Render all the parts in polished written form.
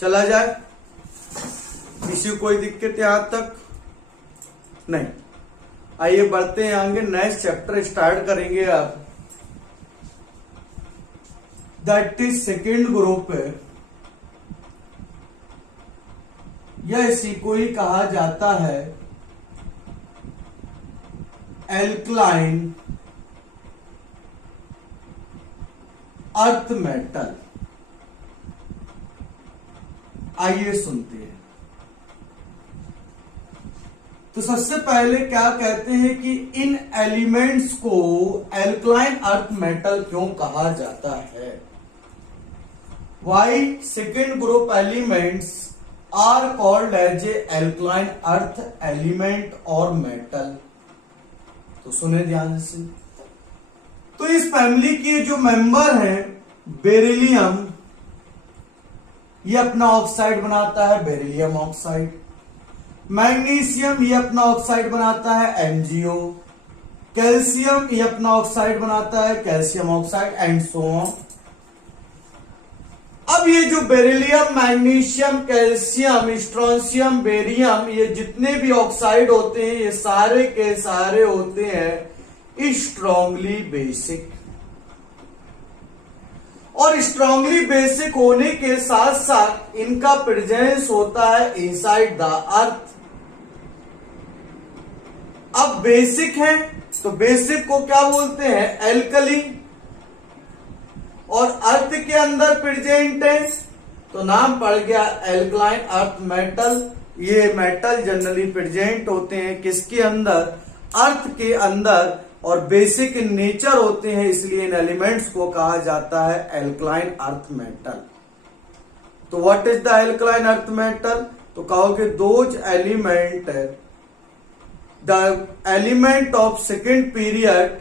चला जाए, किसी को कोई दिक्कत यहां तक नहीं। आइए बढ़ते हैं आगे, नेक्स्ट चैप्टर स्टार्ट करेंगे आप। दैट इज सेकेंड ग्रुप है, यह इसी को ही कहा जाता है एल्कलाइन अर्थ मेटल। आइए सुनते हैं। तो सबसे पहले क्या कहते हैं कि इन एलिमेंट्स को एल्कलाइन अर्थ मेटल क्यों कहा जाता है। Why second group elements are called as a alkaline earth element और मेटल। तो सुने ध्यान से। तो इस फैमिली के जो मेंबर हैं, बेरिलियम ये अपना ऑक्साइड बनाता है बेरिलियम ऑक्साइड, मैग्नीशियम ये अपना ऑक्साइड बनाता है एमजीओ, कैल्शियम ये अपना ऑक्साइड बनाता है calcium oxide and so on. अब ये जो beryllium, magnesium, calcium, strontium, barium ये जितने भी ऑक्साइड होते हैं ये सारे के सारे होते हैं स्ट्रांगली बेसिक। और स्ट्रांगली बेसिक होने के साथ साथ इनका प्रेजेंस होता है इनसाइड द अर्थ। अब बेसिक है तो बेसिक को क्या बोलते हैं, एल्कली, और अर्थ के अंदर प्रेजेंट है तो नाम पड़ गया एल्कलाइन अर्थ मेटल। ये मेटल जनरली प्रेजेंट होते हैं किसके अंदर, अर्थ के अंदर, और बेसिक इन नेचर होते हैं, इसलिए इन एलिमेंट्स को कहा जाता है एल्कलाइन अर्थ मेटल। तो what is the alkaline earth metal, तो कहोगे those element, the element of second period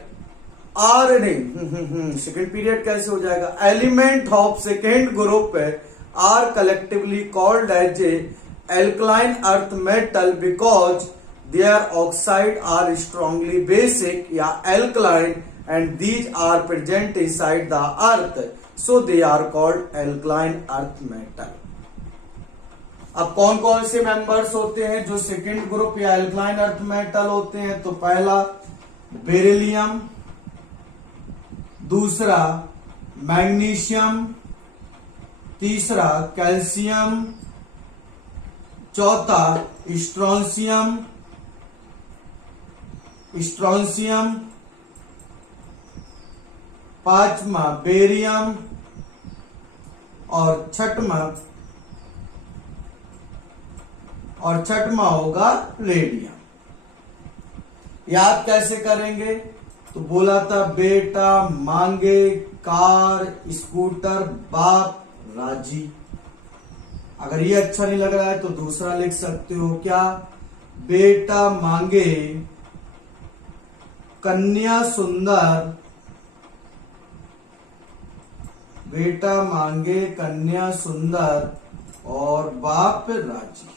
are, नहीं सेकेंड पीरियड कैसे हो जाएगा, element of second group are collectively called as a alkaline earth metal because their oxide are strongly basic या alkaline and these are present inside the earth, so they are called alkaline earth metal। अब कौन कौन से members होते हैं जो second group या alkaline earth metal होते हैं, तो पहला बेरिलियम, दूसरा मैग्नीशियम, तीसरा कैल्शियम, चौथा स्ट्रोंशियम, पांचवा बेरियम और छठवा होगा रेडियम। याद कैसे करेंगे, तो बोला था बेटा मांगे कार स्कूटर बाप राजी। अगर ये अच्छा नहीं लग रहा है तो दूसरा लिख सकते हो, क्या, बेटा मांगे कन्या सुंदर, बेटा मांगे कन्या सुंदर और बाप राजी।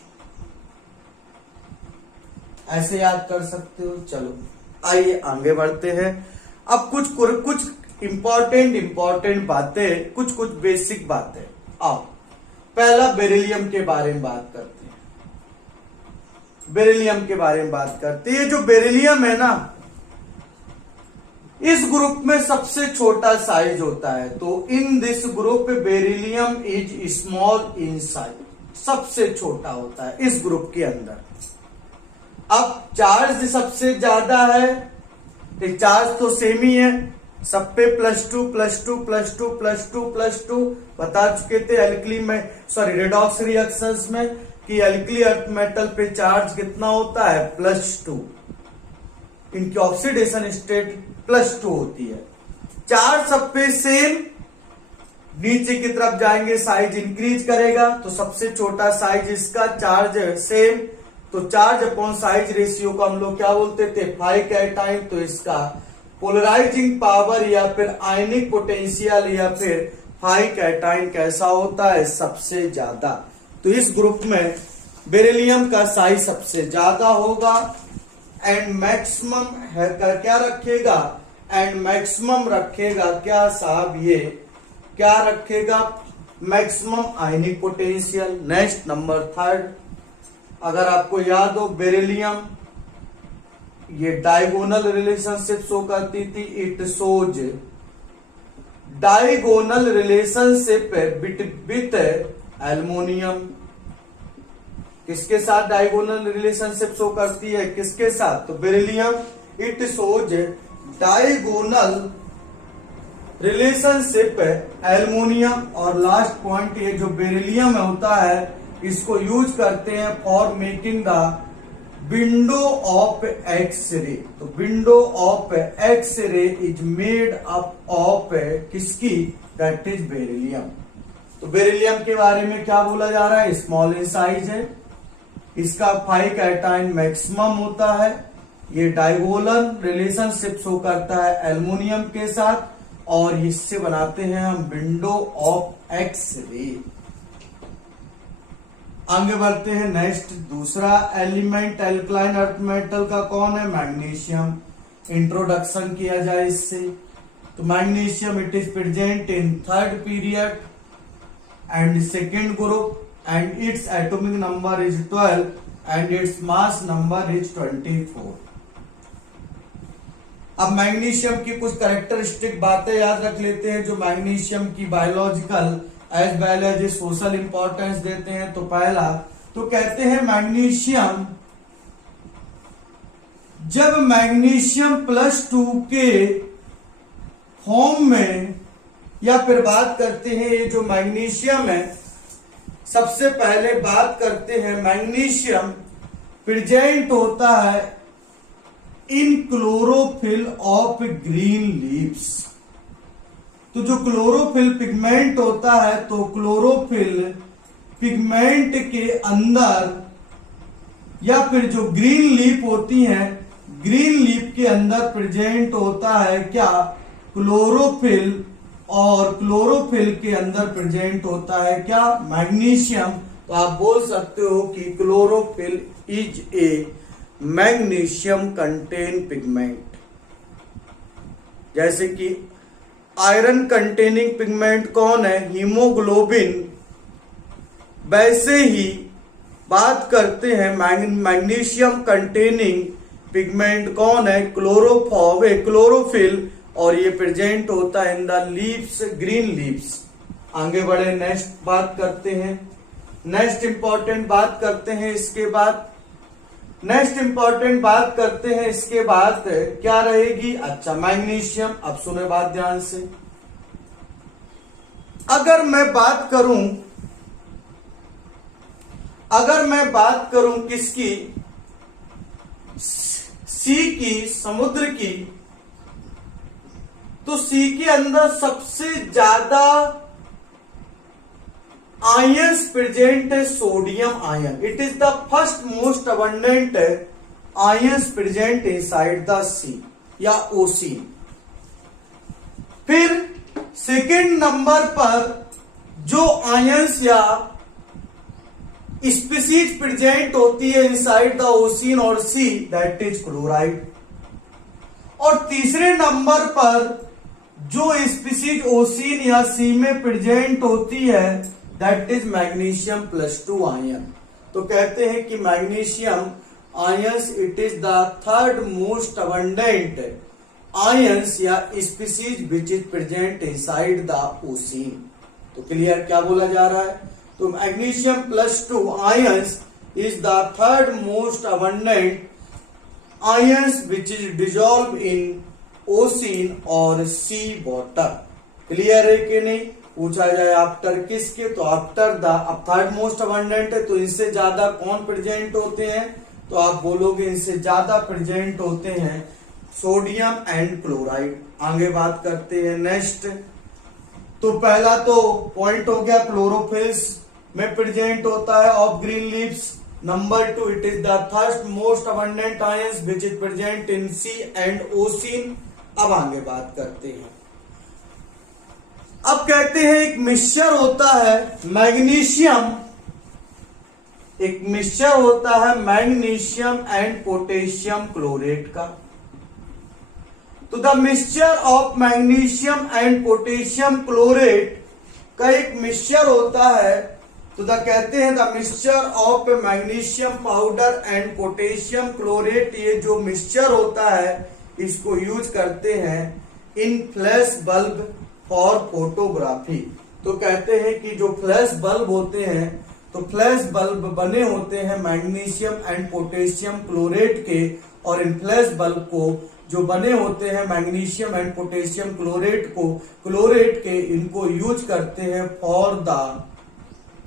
ऐसे याद कर सकते हो। चलो आइए आगे बढ़ते हैं। अब कुछ इंपॉर्टेंट बातें, कुछ बेसिक बातें। आओ पहला बेरिलियम के बारे में बात करते हैं। बेरिलियम के बारे में बात करते हैं। ये जो बेरिलियम है ना, इस ग्रुप में सबसे छोटा साइज होता है। तो in this group beryllium is small in size, सबसे छोटा होता है इस ग्रुप के अंदर। अब चार्ज सबसे ज्यादा है, चार्ज तो सेम ही है सब पे, +2 बता चुके थे एल्कली में, सॉरी रेडॉक्स रिएक्शंस में, कि एल्कली अर्थ मेटल पे चार्ज कितना होता है, +2। इनकी ऑक्सीडेशन स्टेट +2 होती है। चार्ज सब पे सेम, नीचे की तरफ जाएंगे साइज इंक्रीज करेगा, तो सबसे छोटा साइज इसका, चार्ज सेम, तो चार्ज अपॉन साइज रेशियो को हम लोग क्या बोलते थे, 5 कैटाइन। तो इसका पोलराइजिंग पावर या फिर आयनिक पोटेंशियल या फिर 5 कैटाइन कैसा होता है, सबसे ज्यादा। तो इस ग्रुप में बेरिलियम का साइज सबसे ज्यादा होगा। एंड मैक्सिमम है क्या रखेगा, एंड मैक्सिमम रखेगा क्या साहब, ये क्या रखेगा, मैक्सिमम आयनिक पोटेंशियल। नेक्स्ट नंबर थर्ड, अगर आपको याद हो बेरिलियम, ये डायगोनल रिलेशनशिप शो करती थी। It shows diagonal relationship with aluminium. किसके साथ डायगोनल रिलेशनशिप शो करती है, किसके साथ, तो beryllium. It shows diagonal relationship aluminium. और लास्ट पॉइंट, ये जो बेरिलियम होता है इसको यूज करते हैं for making the window of X-ray. तो window of X-ray is made up of किसकी, दैट इज बेरिलियम। तो बेरिलियम के बारे में क्या बोला जा रहा है, स्मॉल इन साइज है, इसका 5 कैटायन मैक्सिमम होता है, ये डायगोनल रिलेशनशिप शो करता है एल्युमिनियम के साथ, और इससे बनाते हैं हम विंडो ऑफ एक्स-रे। आगे बढ़ते हैं। नेक्स्ट दूसरा एलिमेंट एल्कलाइन अर्थ मेटल का कौन है, मैग्नीशियम। इंट्रोडक्शन किया जाए इससे, तो magnesium it is present in third period and second group and its atomic number is 12 and its mass number is 24। अब मैग्नीशियम की कुछ कैरेक्टरिस्टिक बातें याद रख लेते हैं जो मैग्नीशियम की biological as well as social importance देते हैं। तो पहला तो कहते हैं मैग्नीशियम, जब मैग्नीशियम +2 के फॉर्म में, या फिर बात करते हैं ये जो मैग्नीशियम है, सबसे पहले बात करते हैं मैग्नीशियम प्रेजेंट होता है इन क्लोरोफिल ऑफ ग्रीन लीव्स। तो जो क्लोरोफिल पिगमेंट होता है, तो क्लोरोफिल पिगमेंट के अंदर, या फिर जो ग्रीन लीफ होती हैं, ग्रीन लीफ के अंदर प्रेजेंट होता है क्या, क्लोरोफिल, और क्लोरोफिल के अंदर प्रेजेंट होता है क्या, मैग्नीशियम। तो आप बोल सकते हो कि chlorophyll is a magnesium contain pigment. जैसे कि आयरन कंटेनिंग पिगमेंट कौन है, हीमोग्लोबिन, वैसे ही बात करते हैं मैग्नीशियम कंटेनिंग पिगमेंट कौन है, क्लोरोफिल, और ये प्रेजेंट होता है in the leaves, green leaves. आगे बढ़े, नेक्स्ट बात करते हैं, नेक्स्ट इंपॉर्टेंट बात करते हैं इसके बाद, नेक्स्ट इंपॉर्टेंट बात करते हैं इसके बाद क्या रहेगी, अच्छा मैग्नीशियम। अब सुने बात ध्यान से, अगर मैं बात करूं किसकी, सी की, समुद्र की, तो सी के अंदर सबसे ज्यादा आयंस प्रेजेंट है sodium ion. It is the first most abundant ions present inside the sea या ओशियन। फिर सेकेंड नंबर पर जो आयंस या स्पीसीज प्रेजेंट होती है इनसाइड द ओशियन और सी, दैट इज क्लोराइड। और तीसरे नंबर पर जो स्पीसीज ओशियन या सी में प्रेजेंट होती है, दैट इज मैग्नीशियम +2 आयन। तो कहते हैं कि magnesium ions it is the third most abundant ions या species which is present inside the ocean. तो क्लियर क्या बोला जा रहा है, तो magnesium +2 ions is the third most abundant ions which is dissolve in ocean और सी वाटर। क्लियर है कि नहीं, पूछा जाए आफ्टर किसके, तो आफ्टर द, अब थर्ड मोस्ट अबंडेंट है तो इनसे ज्यादा कौन प्रेजेंट होते हैं, तो आप बोलोगे इनसे ज्यादा प्रेजेंट होते हैं सोडियम एंड क्लोराइड। आगे बात करते हैं नेक्स्ट, तो पहला तो पॉइंट हो गया क्लोरोफिल्स में प्रेजेंट होता है of green leaves. Number 2 it is the third most abundant ions which is present in sea and ocean. अब आगे बात करते हैं, अब कहते हैं एक मिक्सचर होता है मैग्नीशियम, एक मिक्सचर होता है मैग्नीशियम एंड पोटेशियम क्लोरेट का। तो the mixture of magnesium and potassium chlorate का एक मिक्सचर होता है, तो कहते हैं the mixture of magnesium powder and potassium chlorate, ये जो मिक्सचर होता है इसको यूज करते हैं इन फ्लैश बल्ब फॉर फोटोग्राफी। तो कहते हैं कि जो फ्लैश बल्ब होते हैं, तो फ्लैश बल्ब बने होते हैं मैग्नीशियम एंड पोटेशियम क्लोरेट के, और इन फ्लैश बल्ब को जो बने होते हैं मैग्नीशियम एंड पोटेशियम क्लोरेट के इनको यूज करते हैं फॉर द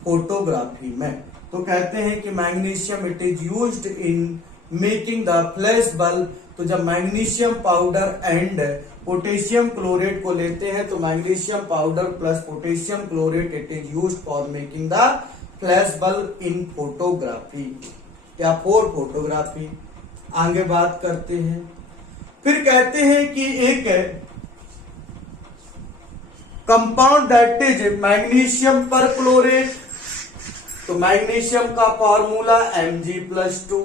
फोटोग्राफी में। तो कहते हैं कि magnesium it is used in making the flash bulb. तो जब magnesium powder and potassium chlorate को लेते हैं तो magnesium powder plus potassium chlorate it is used for making the flash bulb in photography या फॉर फोटोग्राफी। आगे बात करते हैं, फिर कहते हैं कि एक कंपाउंड दैट इज मैग्नीशियम पर क्लोरेट। तो मैग्नीशियम का फॉर्मूला Mg+2,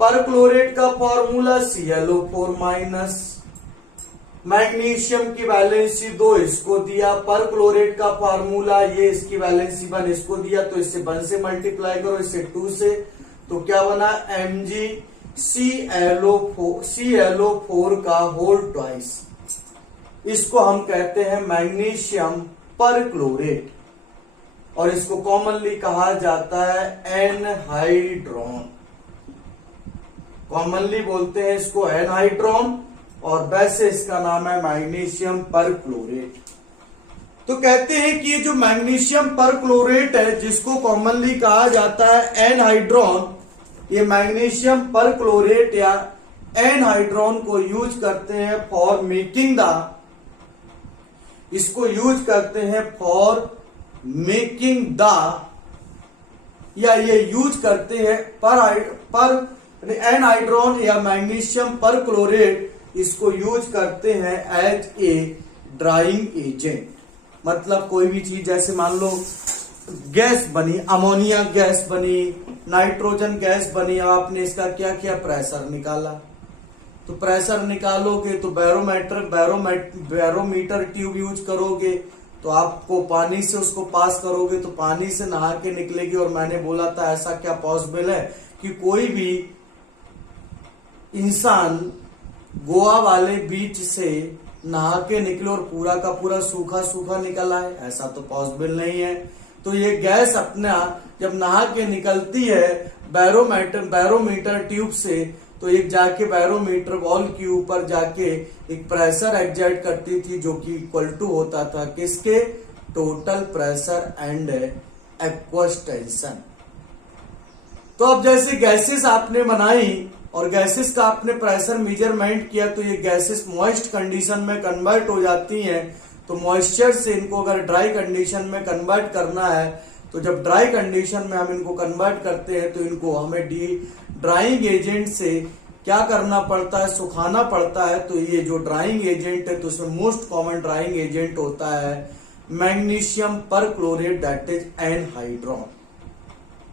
पर क्लोरेट का फॉर्मूला ClO4-। मैग्नीशियम की वैलेंसी 2 इसको दिया, पर क्लोरेट का फॉर्मूला ये इसकी वैलेंसी 1 इसको दिया, तो इससे 1 से मल्टीप्लाई करो, इससे 2 से, तो क्या बना MgClO4 का होल ट्वाइस। इसको हम कहते हैं मैग्नीशियम पर क्लोरेट, और इसको कॉमनली कहा जाता है एनहाइड्रॉन। कॉमनली बोलते हैं इसको एनहाइड्रॉन, और वैसे इसका नाम है मैग्नीशियम पर क्लोरेट। तो कहते हैं कि ये जो मैग्नीशियम पर क्लोरेट है जिसको कॉमनली कहा जाता है एनहाइड्रॉन, ये मैग्नीशियम पर क्लोरेट या एनहाइड्रॉन को यूज करते हैं फॉर मेकिंग द, इसको यूज करते हैं फॉर मेकिंग द, या ये यूज करते हैं पर एनहाइड्रॉन या मैग्नीशियम पर क्लोरेट इसको यूज करते हैं एज ए ड्राइंग एजेंट। मतलब कोई भी चीज, जैसे मान लो गैस बनी, अमोनिया गैस बनी, नाइट्रोजन गैस बनी, आपने इसका क्या किया, प्रेशर निकाला। तो प्रेशर निकालोगे तो बैरोमीटर ट्यूब यूज करोगे, तो आपको पानी से उसको पास करोगे तो पानी से नहा के निकलेगी। और मैंने बोला था ऐसा क्या पॉसिबल है कि कोई भी इंसान गोवा वाले बीच से नहा के निकले और पूरा का पूरा सूखा सूखा निकल आए, ऐसा तो पॉसिबल नहीं है। तो ये गैस अपना जब नहा के निकलती है बैरोमीटर ट्यूब से, तो एक जाके बैरोमीटर वॉल के ऊपर जाके एक प्रेशर एग्जर्ट करती थी, जो कि इक्वल टू होता था किसके, total pressure and aqueous tension. तो अब जैसे गैसेस आपने बनाई और गैसेस का आपने प्रेशर मेजरमेंट किया, तो ये गैसेस मॉइस्ट कंडीशन में कन्वर्ट हो जाती हैं। तो मॉइस्चर से इनको अगर ड्राई कंडीशन में कन्वर्ट करना है, तो जब ड्राई कंडीशन में हम इनको कन्वर्ट करते हैं तो इनको हमें ड्राइंग एजेंट से क्या करना पड़ता है, सुखाना पड़ता है। तो ये जो ड्राइंग एजेंट है, तो उसमें मोस्ट कॉमन ड्राइंग एजेंट होता है मैग्नीशियम पर क्लोरेट दैट इज एनहाइड्रॉन।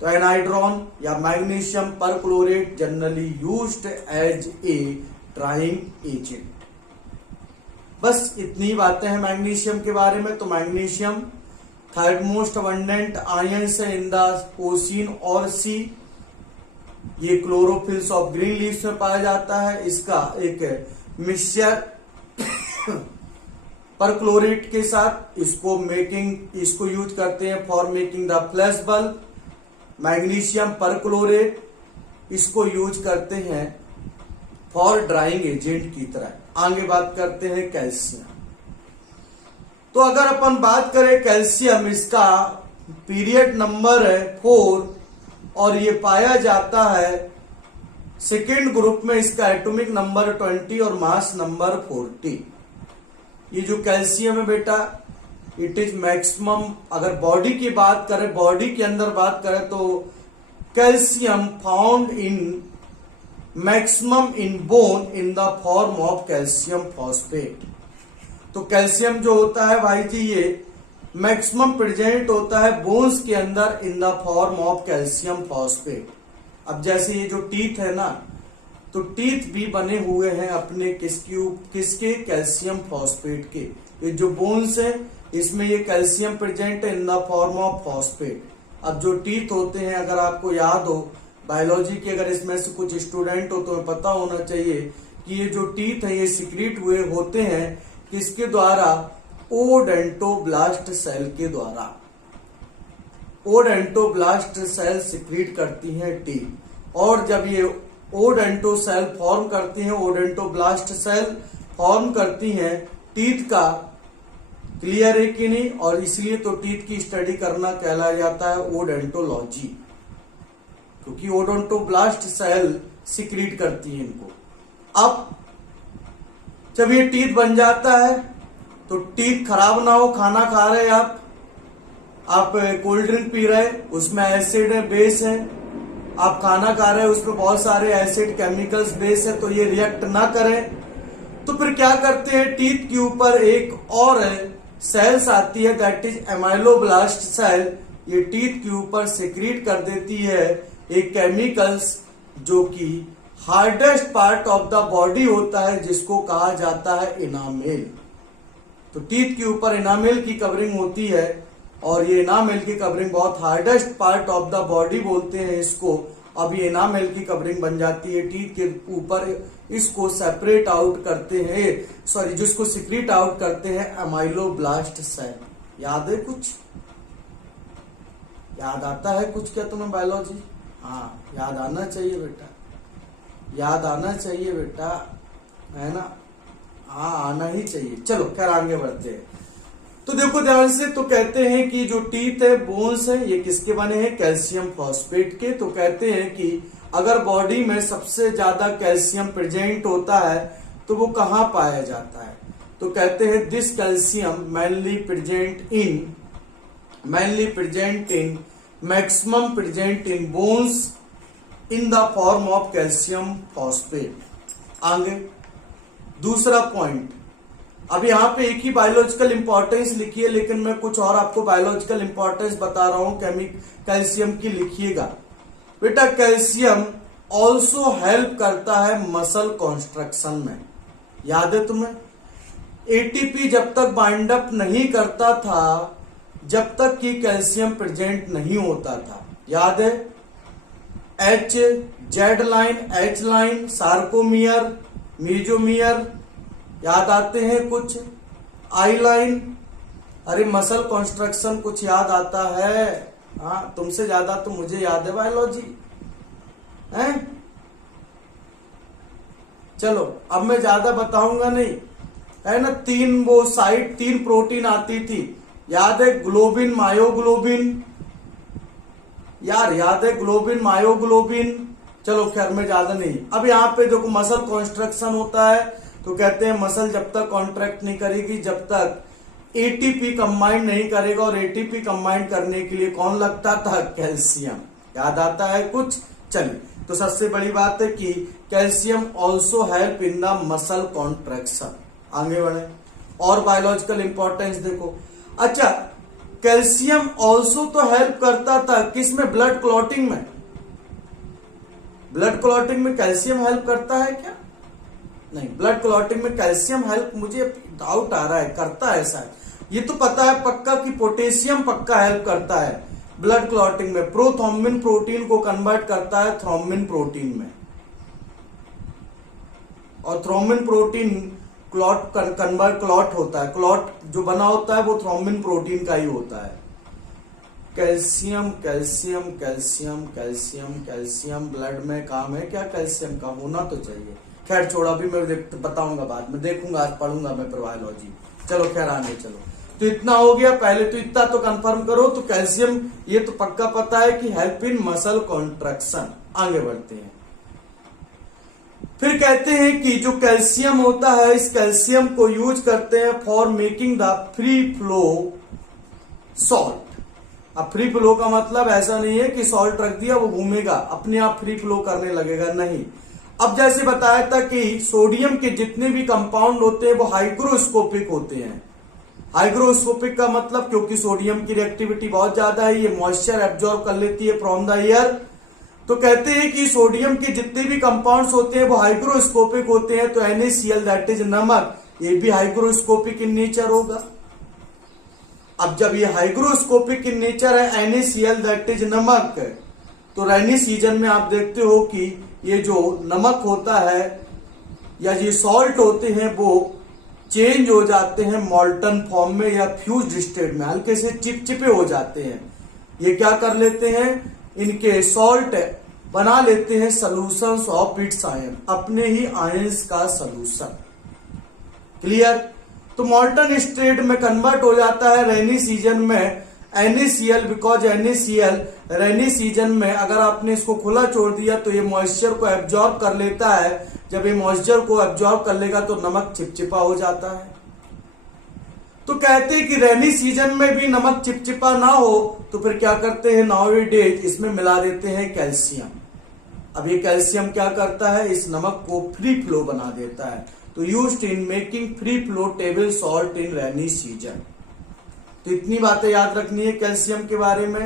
तो एनहाइड्रॉन या magnesium perchlorate generally used as a drying agent. बस इतनी बातें हैं मैग्नीशियम के बारे में। तो magnesium third most abundant ions है इन द ओशियन और सी। ये क्लोरोफिल्स ऑफ ग्रीन लीव्स में पाया जाता है। इसका एक मिक्सचर पर क्लोरेट के साथ इसको यूज करते हैं for making the flash bulb. Magnesium पर क्लोरेट इसको यूज करते हैं फॉर ड्राइंग एजेंट की तरह। आगे बात करते हैं कैल्शियम। तो अगर अपन बात करें कैल्शियम, इसका पीरियड नंबर है 4 और ये पाया जाता है सेकेंड ग्रुप में। इसका एटॉमिक नंबर 20 और मास नंबर 40। ये जो कैल्शियम है बेटा, इट इज मैक्सिमम, अगर बॉडी की बात करें, बॉडी के अंदर बात करें, तो calcium found in maximum in bone in the form of calcium phosphate. तो कैल्शियम जो होता है भाई जी, ये मैक्सिमम प्रेजेंट होता है बोन्स के अंदर in the form of calcium phosphate. अब जैसे ये जो टीथ है ना, तो टीथ भी बने हुए हैं अपने किसके कैल्शियम फॉस्फेट के। ये जो बोन्स है इसमें ये कैल्शियम प्रेजेंट है in the form of phosphate. अब जो टीथ होते हैं, अगर आपको याद हो बायोलॉजी के, अगर इसमें से कुछ स्टूडेंट हो तो पता होना चाहिए कि ये जो टीथ है ये सिक्रीट हुए होते हैं किसके द्वारा? ओडेंटोब्लास्ट सेल के द्वारा। ओडेंटोब्लास्ट सेल सिक्रीट करती हैं टीथ, और जब ये ओडेंटो सेल फॉर्म करती हैं, ओडेंटोब्लास्ट सेल फॉर्म करती हैं टीथ का, क्लियर है कि नहीं? और इसलिए तो टीथ की स्टडी करना कहलाया जाता है ओडेंटोलॉजी, क्योंकि ओडेंटोब्लास्ट सेल सिक्रीट करती है इनको। अब जब ये टीथ बन जाता है तो टीथ खराब ना हो, खाना खा रहे आप कोल्ड ड्रिंक पी रहे, उसमें एसिड है, बेस है, आप खाना खा रहे हैं उसमें बहुत सारे एसिड केमिकल्स बेस है, तो ये रिएक्ट ना करें तो फिर क्या करते हैं? टीथ के ऊपर एक और सेल्स आती है, दैट इज एमाइलोब्लास्ट सेल। ये टीथ के ऊपर सिक्रीट कर देती है एक केमिकल्स जो कि hardest part of the body होता है, जिसको कहा जाता है इनामेल। तो टीथ के ऊपर इनामेल की कवरिंग होती है, और ये इनामेल की कवरिंग बहुत hardest part of the body बोलते हैं इसको। अब ये इनामेल की कवरिंग बन जाती है टीथ के ऊपर, इसको सेपरेट आउट करते हैं, सॉरी जिसको सिक्रीट आउट करते हैं एमाइलोब्लास्ट सेल। याद है कुछ? याद आता है कुछ क्या तुम्हें बायोलॉजी? हाँ, याद आना चाहिए बेटा, याद आना चाहिए बेटा, है ना? हाँ, आना ही चाहिए। चलो खैर आगे बढ़ते हैं। तो देखो ध्यान से, तो कहते हैं कि जो टीथ है, बोन्स है, ये किसके बने हैं? कैल्शियम फॉस्फेट के। तो कहते हैं कि अगर बॉडी में सबसे ज्यादा कैल्शियम प्रेजेंट होता है तो वो कहाँ पाया जाता है? तो कहते हैं this calcium mainly present in maximum present in bones in the form of calcium phosphate। आगे दूसरा पॉइंट, अब यहाँ पे एक ही बायोलॉजिकल इंपॉर्टेंस लिखी है, लेकिन मैं कुछ और आपको बायोलॉजिकल इंपॉर्टेंस बता रहा हूं कैल्शियम की। लिखिएगा बेटा, कैल्शियम ऑल्सो हेल्प करता है मसल कॉन्स्ट्रक्शन में। याद है तुम्हें? एटीपी जब तक बाइंड अप नहीं करता था, जब तक कि कैल्शियम प्रेजेंट नहीं होता था। याद है? H, Z line, H line, sarcomere, mesomere, याद आते हैं कुछ? आई लाइन, अरे मसल कॉन्स्ट्रक्शन कुछ याद आता है? हाँ, तुमसे ज्यादा तो मुझे याद है बायोलॉजी, है? चलो अब मैं ज्यादा बताऊंगा नहीं, है ना? तीन प्रोटीन आती थी, याद है? ग्लोबिन, मायोग्लोबिन, यार याद है? Globin, myoglobin. चलो खैर मैं ज्यादा नहीं। अब यहाँ पे देखो मसल कॉन्स्ट्रक्शन होता है, तो कहते हैं मसल जब तक कॉन्ट्रैक्ट नहीं करेगी, जब तक एटीपी कंबाइन नहीं करेगा, और एटीपी कंबाइन करने के लिए कौन लगता था? कैल्शियम। याद आता है कुछ? चलिए, तो सबसे बड़ी बात है कि calcium also help in the muscle contraction. आगे बढ़े, और बायोलॉजिकल इंपॉर्टेंस देखो। अच्छा, कैल्शियम ऑल्सो तो हेल्प करता था किसमें? ब्लड क्लॉटिंग में। ब्लड क्लॉटिंग में कैल्शियम हेल्प करता है क्या? नहीं, ब्लड क्लॉटिंग में कैल्शियम हेल्प, मुझे डाउट आ रहा है, करता है शायद। ये तो पता है पक्का कि पोटेशियम पक्का हेल्प करता है ब्लड क्लॉटिंग में। प्रोथ्रोम्बिन प्रोटीन को कन्वर्ट करता है थ्रोम्बिन प्रोटीन में, और थ्रोम्बिन प्रोटीन क्लॉट होता है, क्लॉट जो बना होता है वो थ्रोम्बिन प्रोटीन का ही होता है। Calcium calcium calcium calcium calcium blood में काम है क्या? कैल्शियम का होना तो चाहिए। खैर छोड़ा, अभी मैं बताऊंगा बाद में, देखूंगा, आज पढ़ूंगा मैं बायोलॉजी। चलो खैर आगे चलो। तो इतना हो गया, पहले तो इतना तो कंफर्म करो। तो कैल्शियम ये तो पक्का पता है कि हेल्प इन मसल कॉन्ट्रैक्शन। आगे बढ़ते हैं। फिर कहते हैं कि जो कैल्शियम होता है, इस कैल्शियम को यूज करते हैं for making the free flow salt. अब फ्री फ्लो का मतलब ऐसा नहीं है कि सॉल्ट रख दिया वो घूमेगा अपने आप फ्री फ्लो करने लगेगा, नहीं। अब जैसे बताया था कि सोडियम के जितने भी कंपाउंड होते हैं वो हाइग्रोस्कोपिक होते हैं। हाइग्रोस्कोपिक का मतलब, क्योंकि सोडियम की रिएक्टिविटी बहुत ज्यादा है, ये मॉइस्चर एब्जॉर्ब कर लेती है फ्रॉम द एयर। तो कहते हैं कि सोडियम के जितने भी कंपाउंड्स होते हैं वो हाइग्रोस्कोपिक होते हैं। तो NaCl दैट इज नमक, ये भी हाइग्रोस्कोपिक इन नेचर होगा। अब जब ये हाइग्रोस्कोपिक इन नेचर है, NaCl दैट इज नमक, तो रेनी सीजन में आप देखते हो कि ये जो नमक होता है या ये सॉल्ट होते हैं वो चेंज हो जाते हैं मॉल्टन फॉर्म में या फ्यूज्ड स्टेट में, हल्के से चिपचिपे हो जाते हैं। ये क्या कर लेते हैं, इनके सॉल्ट बना लेते हैं सॉल्यूशंस ऑफ इट्स आयन, अपने ही आयंस का सॉल्यूशन। क्लियर? तो मॉल्टन स्टेट में कन्वर्ट हो जाता है रेनी सीजन में NaCl, because NaCl rainy season में अगर आपने इसको खुला छोड़ दिया तो ये मॉइस्चर को एब्जॉर्ब कर लेता है। जब ये मॉइस्चर को एब्जॉर्ब कर लेगा तो नमक चिपचिपा हो जाता है। तो कहते हैं कि रेनी सीजन में भी नमक चिपचिपा ना हो तो फिर क्या करते हैं, नाउअडेज इसमें मिला देते हैं कैल्शियम। अब ये कैल्शियम क्या करता है, इस नमक को फ्री फ्लो बना देता है। तो used in making free flow table salt in rainy season. तो इतनी बातें याद रखनी है कैल्शियम के बारे में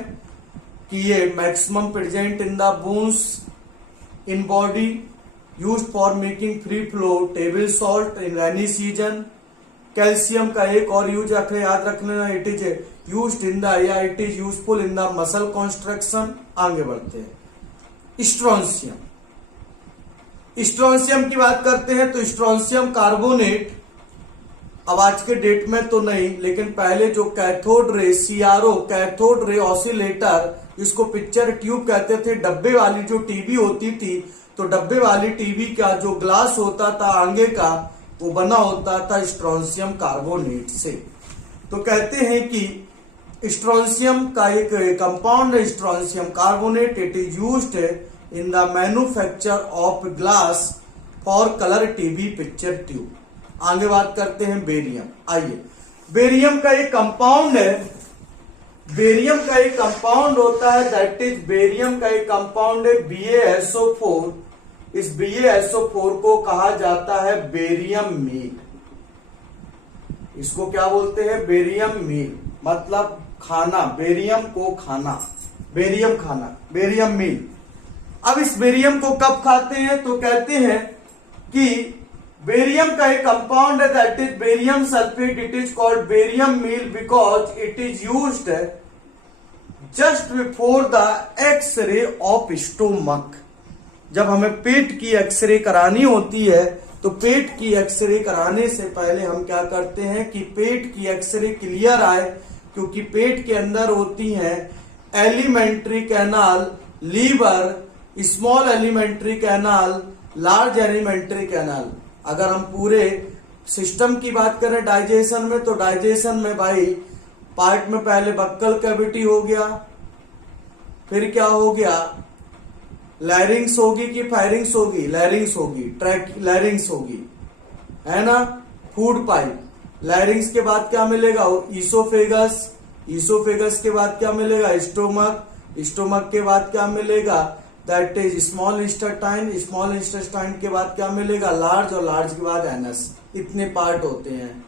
कि ये maximum present in the bones in body, used for making free flow table salt in rainy season. Calcium का एक और यूज याद रख लेना, it is used in the या it is useful in the muscle construction. आगे बढ़ते हैं। स्ट्रोंशियम, स्ट्रोंशियम की बात करते हैं तो स्ट्रोंशियम कार्बोनेट, अब आज के डेट में तो नहीं लेकिन पहले जो cathode ray CRO cathode ray oscillator, इसको पिक्चर ट्यूब कहते थे, डब्बे वाली जो टीवी होती थी, तो डब्बे वाली टीवी का जो ग्लास होता था आगे का वो बना होता था स्ट्रोंशियम कार्बोनेट से। तो कहते हैं कि स्ट्रोंशियम का एक कंपाउंड है strontium carbonate, it is used in the manufacture of glass for colour TV picture tube. आगे बात करते हैं बेरियम। आइए, बेरियम का एक कंपाउंड है, बेरियम का एक कंपाउंड होता है दैट इज बेरियम का एक कंपाउंड है BaSO4। इस BaSO4 को कहा जाता है बेरियम मील। इसको क्या बोलते हैं, बेरियम मील, मतलब खाना, बेरियम को खाना, बेरियम खाना, बेरियम मील। अब इस बेरियम को कब खाते हैं, तो कहते हैं कि बेरियम का एक कंपाउंड है that is barium sulphate, it is called barium meal because it is used just before the X-ray of stomach. जब हमें पेट की एक्सरे करानी होती है तो पेट की एक्सरे कराने से पहले हम क्या करते हैं कि पेट की एक्सरे क्लियर आए, क्योंकि पेट के अंदर होती हैं alimentary canal, liver, small alimentary canal, large alimentary canal. अगर हम पूरे सिस्टम की बात करें डाइजेशन में, तो डाइजेशन में भाई पार्ट में पहले बक्कल कैविटी हो गया, फिर क्या हो गया, लैरिंग्स होगी कि फायरिंग्स होगी, लैरिंग्स होगी, ट्रैक लैरिंग्स होगी, है ना, फूड पाइप, लैरिंग्स के बाद क्या मिलेगा, ईसोफेगस, ईसोफेगस के बाद क्या मिलेगा, स्टोमक, स्टोमक के बाद क्या मिलेगा, that is small intestine, small intestine के बाद क्या मिलेगा, लार्ज, और लार्ज के बाद एनस। इतने पार्ट होते हैं।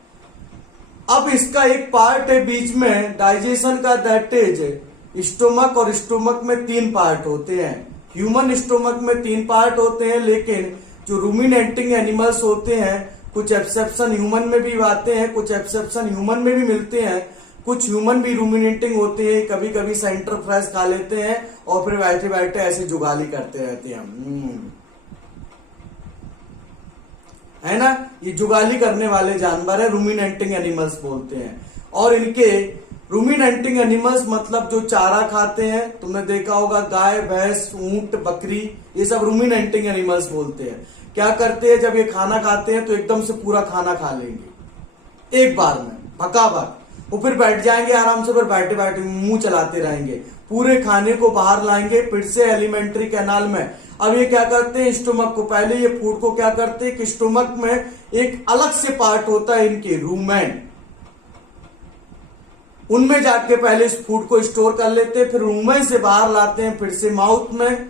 अब इसका एक पार्ट है बीच में डाइजेशन का, दैट इज स्टोमक, और स्टोमक में 3 पार्ट होते हैं। ह्यूमन स्टोमक में 3 पार्ट होते हैं, लेकिन जो रूमिनेटिंग एनिमल्स होते हैं, कुछ एक्सेप्शन ह्यूमन में भी आते हैं, कुछ एक्सेप्शन ह्यूमन में भी मिलते हैं, कुछ ह्यूमन भी रूमिनेटिंग होते हैं, कभी कभी सेंटर फ्रेश खा लेते हैं और फिर बैठे बैठे ऐसे जुगाली करते रहते हैं, है ना, ये जुगाली करने वाले जानवर है, रूमिनेटिंग एनिमल्स बोलते हैं। और इनके रूमिनेटिंग एनिमल्स मतलब जो चारा खाते हैं, तुमने देखा होगा गाय, भैंस, ऊंट, बकरी, ये सब रूमिनेटिंग एनिमल्स बोलते हैं। क्या करते हैं, जब ये खाना खाते हैं तो एकदम से पूरा खाना खा लेंगे एक बार में, भकाभक, वो फिर बैठ जाएंगे आराम से, फिर बैठे बैठे मुंह चलाते रहेंगे, पूरे खाने को बाहर लाएंगे फिर से एलिमेंट्री कैनाल में। अब ये क्या करते हैं, स्टोमक को, पहले ये फूड को क्या करते हैं कि स्टोमक में एक अलग से पार्ट होता है इनके, रूमेन, उनमें जाके पहले इस फूड को स्टोर कर लेते हैं, फिर रूमेन से बाहर लाते हैं, फिर से माउथ में,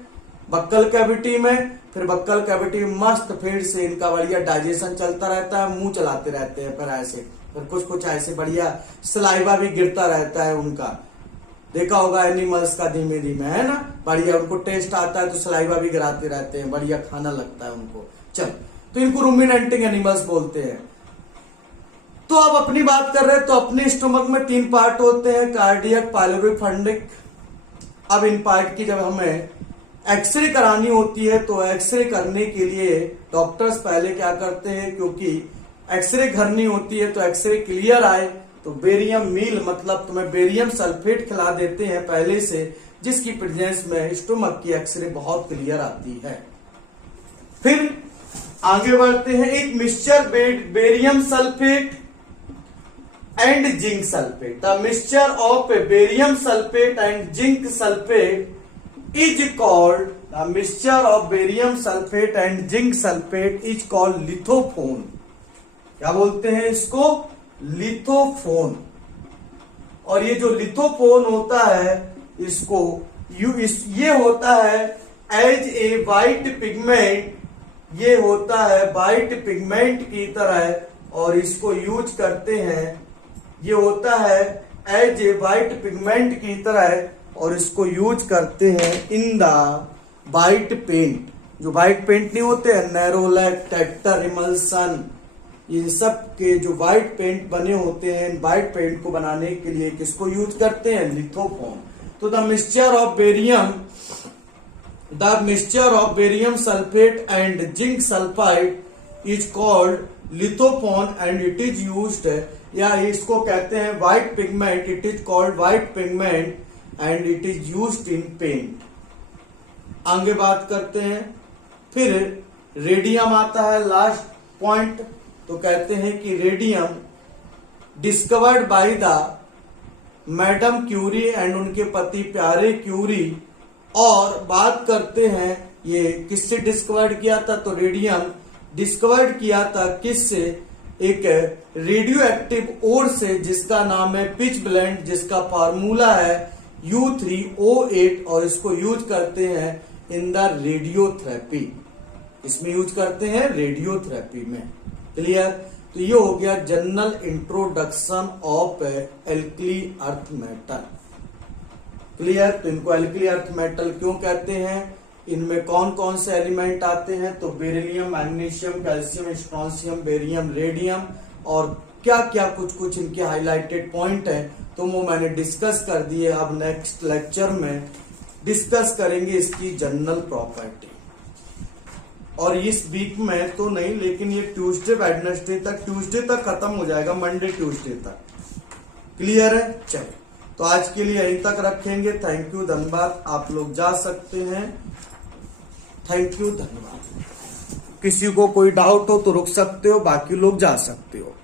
बक्कल कैविटी में, फिर बक्कल कैविटी में मस्त फिर से इनका बढ़िया डाइजेशन चलता रहता है, मुंह चलाते रहते हैं, फिर ऐसे, फिर कुछ कुछ ऐसे बढ़िया सलाइवा भी गिरता रहता है उनका। देखा होगा एनिमल्स का धीमे धीमे, है ना, बढ़िया उनको टेस्ट आता है तो सलाइवा भी गिराते रहते हैं, बढ़िया खाना लगता है उनको। चल, तो इनको रूमिनेटिंग एनिमल्स बोलते हैं। तो अब अपनी बात कर रहे हैं, तो अपने स्टोमक में 3 पार्ट होते हैं, कार्डियक, पाइलोरिक, फंडिक। अब इन पार्ट की जब हमें एक्सरे करानी होती है तो एक्सरे करने के लिए डॉक्टर्स पहले क्या करते हैं, क्योंकि एक्सरे करनी होती है तो एक्सरे क्लियर आए तो बेरियम मील मतलब तुम्हें बेरियम सल्फेट खिला देते हैं पहले से, जिसकी प्रेजेंस में स्टोमक की एक्सरे बहुत क्लियर आती है। फिर आगे बढ़ते हैं, एक mixture barium sulphate and zinc sulfate. The mixture of barium sulfate and zinc sulfate is called the mixture of barium sulfate and zinc sulfate is called lithophone. क्या बोलते हैं इसको? लिथोफोन। और ये जो लिथोफोन होता है इसको ये होता है एज ए वाइट पिगमेंट, ये होता है वाइट पिगमेंट की तरह और इसको यूज करते हैं, ये होता है एज ए वाइट पिगमेंट की तरह और इसको यूज करते हैं इन द वाइट पेंट। जो वाइट पेंट नहीं होते हैं, नेरोलैक, टेक्टर, इमल्सन, इन सब के जो वाइट पेंट बने होते हैं, वाइट पेंट को बनाने के लिए किसको यूज करते हैं? लिथोफोन। तो the mixture of barium sulphate and zinc sulphide is called lithopone and it is used, या इसको कहते हैं white pigment, it is called white pigment and it is used in paint. आगे बात करते हैं, फिर रेडियम आता है लास्ट पॉइंट। तो कहते हैं कि radium discovered by the madam Curie and उनके पति प्यारे क्यूरी। और बात करते हैं ये किससे डिस्कवर्ड किया था? तो रेडियम डिस्कवर्ड किया था किससे? एक रेडियो एक्टिव ओर से जिसका नाम है पिच ब्लेंड, जिसका फार्मूला है U3O8 और इसको यूज करते हैं इन द रेडियोथेरेपी। इसमें यूज करते हैं रेडियोथेरेपी में। क्लियर? तो ये हो गया general introduction of alkali earth metal. Clear? तो इनको एल्कली अर्थ मेटल क्यों कहते हैं? इनमें कौन कौन से एलिमेंट आते हैं? तो beryllium, magnesium, calcium, strontium, barium, radium और क्या क्या कुछ इनके हाईलाइटेड पॉइंट हैं, तो वो मैंने डिस्कस कर दिए। अब नेक्स्ट लेक्चर में डिस्कस करेंगे इसकी जनरल प्रॉपर्टी। और इस वीक में तो नहीं, लेकिन ये ट्यूसडे तक खत्म हो जाएगा, मंडे ट्यूसडे तक। क्लियर है? चलो, तो आज के लिए यहीं तक रखेंगे। थैंक यू, धन्यवाद। आप लोग जा सकते हैं। थैंक यू, धन्यवाद। किसी को कोई डाउट हो तो रुक सकते हो, बाकी लोग जा सकते हो।